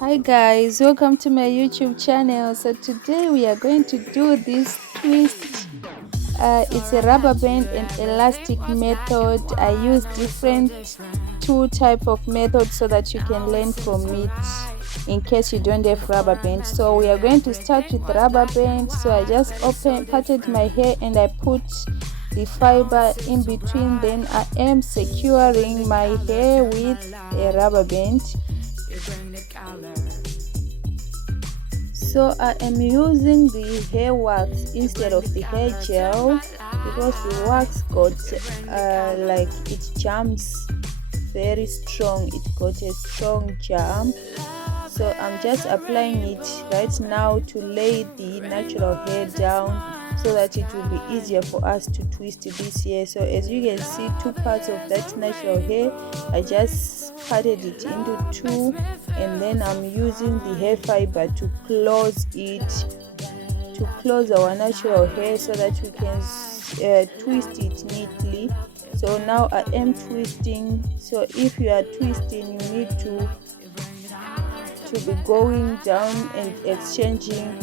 Hi guys, welcome to my YouTube channel. So today we are going to do this twist. It's a rubber band and elastic method. I use different two type of methods so that you can learn from it in case you don't have rubber band. So we are going to start with rubber band. So I just parted my hair and I put the fiber in between. Then I am securing my hair with a rubber band. So I am using the hair wax instead of the hair gel because the wax got like it jumps very strong. It got a strong jump. So I'm just applying it right now to lay the natural hair down so that it will be easier for us to twist this hair. So as you can see, two parts of that natural hair, I just parted it into two, and then I'm using the hair fiber to close it, to close our natural hair so that we can twist it neatly. So now I am twisting. So if you are twisting, you need to be going down and exchanging.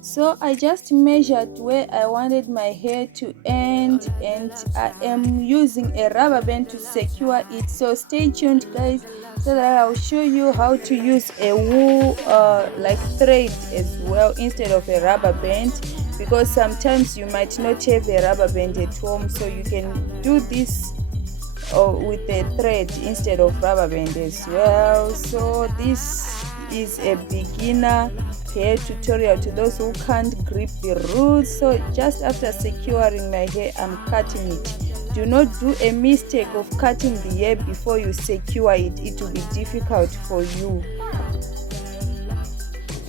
So I just measured where I wanted my hair to end, and I am using a rubber band to secure it. So stay tuned guys, so that I'll show you how to use a wool like thread as well instead of a rubber band, because sometimes you might not have a rubber band at home. So you can do this with a thread instead of rubber band as well. So this is a beginner hair tutorial to those who can't grip the roots. So just after securing my hair, I'm cutting it. Do not do a mistake of cutting the hair before you secure it. It will be difficult for you.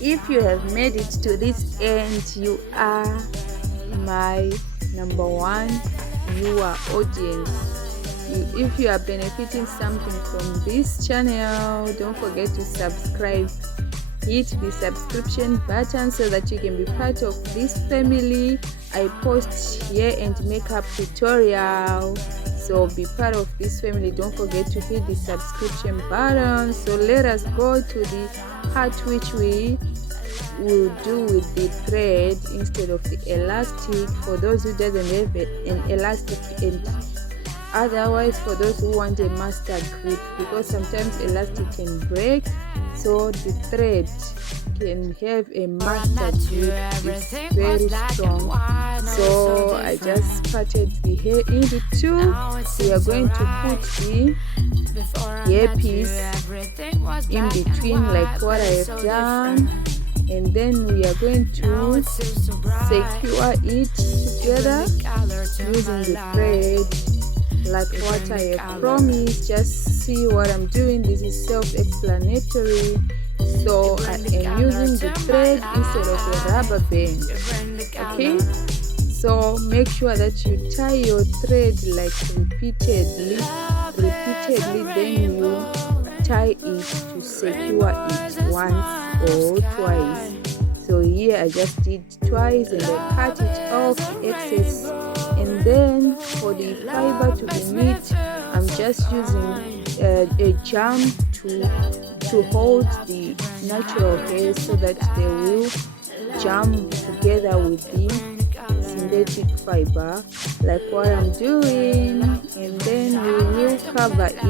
If you have made it to this end, you are my number one viewer audience. If you are benefiting something from this channel, don't forget to subscribe. Hit the subscription button so that you can be part of this family. I post hair and makeup tutorial, so be part of this family. Don't forget to hit the subscription button. So let us go to the part which we will do with the thread instead of the elastic, for those who doesn't have an elastic, and otherwise for those who want a master grip, because sometimes elastic can break. So the thread can have a master grip. It's very strong. So I just parted the hair into two. We are going to put the hairpiece in between like what I have done, and then we are going to secure it together using the thread like what I have promised. Just see what I'm doing. This is self-explanatory. So I am using the thread instead of a rubber band. Okay, so make sure that you tie your thread like repeatedly, then you tie it to secure it once or twice. So here I just did twice, and I cut it off the excess. And then for the fiber to be neat, I'm just using a jam to hold the natural hair so that they will jam together with the synthetic fiber like what I'm doing. And then we will cover it.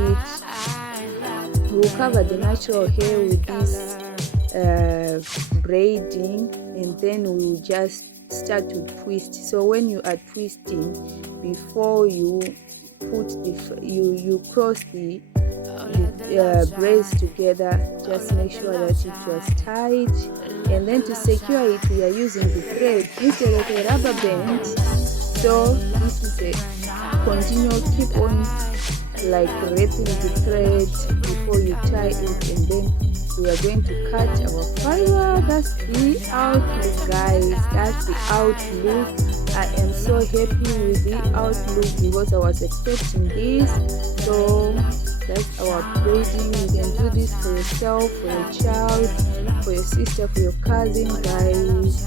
We will cover the natural hair with this braiding, and then we will just start to twist. So when you are twisting, before you put you cross the braids together, just make sure that it was tight. And then to secure it, we are using the thread instead of a rubber band. So this is a continual, keep on like wrapping the thread before you tie it, and then we are going to cut our fiber. That's the outlook guys, that's the outlook. I am so happy with the outlook because I was expecting this. So that's our braiding. You can do this for yourself, for your child, for your sister, for your cousin guys.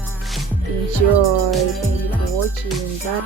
Enjoy. Thank you for watching. Bye.